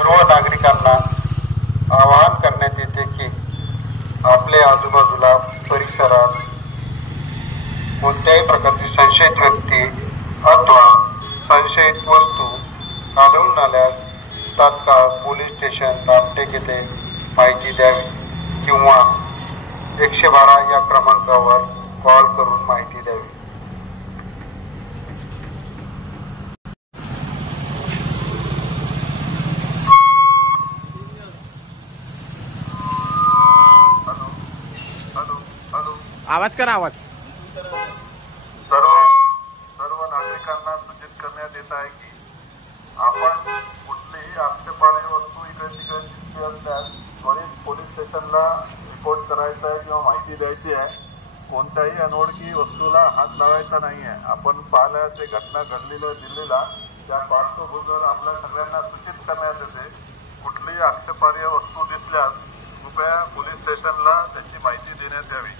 सर्व नागरिकांना आवाहन करण्यात येते की आपल्या आजूबाजूला परिसरात कोणत्याही प्रकारची संशयित व्यक्ती अथवा संशयित वस्तू आढळून आल्यास तात्काळ पोलीस स्टेशन रामटेक येथे माहिती द्यावी किंवा 112 या क्रमांकावर कॉल करून माहिती द्यावी। आवाज करा आवाज। सर्व नागरिकांना सूचित करण्यात येत आहे की आपण कुठलीही आक्षेपार्ह वस्तू इकडे तिकडे दिसली असल्यास त्वरित पोलीस स्टेशनला रिपोर्ट करायचा आहे किंवा माहिती द्यायची आहे। कोणत्याही अनोळखी वस्तूला हात लावायचा नाही आहे। आपण पाहिल्या ते घटना घडलेल्या दिल्लीला त्या पार्श्वभूमीवर आपल्या सगळ्यांना सूचित करण्यात येते कुठलीही आक्षेपार्ह वस्तू दिसल्यास कृपया पोलीस स्टेशनला त्याची माहिती देण्यात यावी।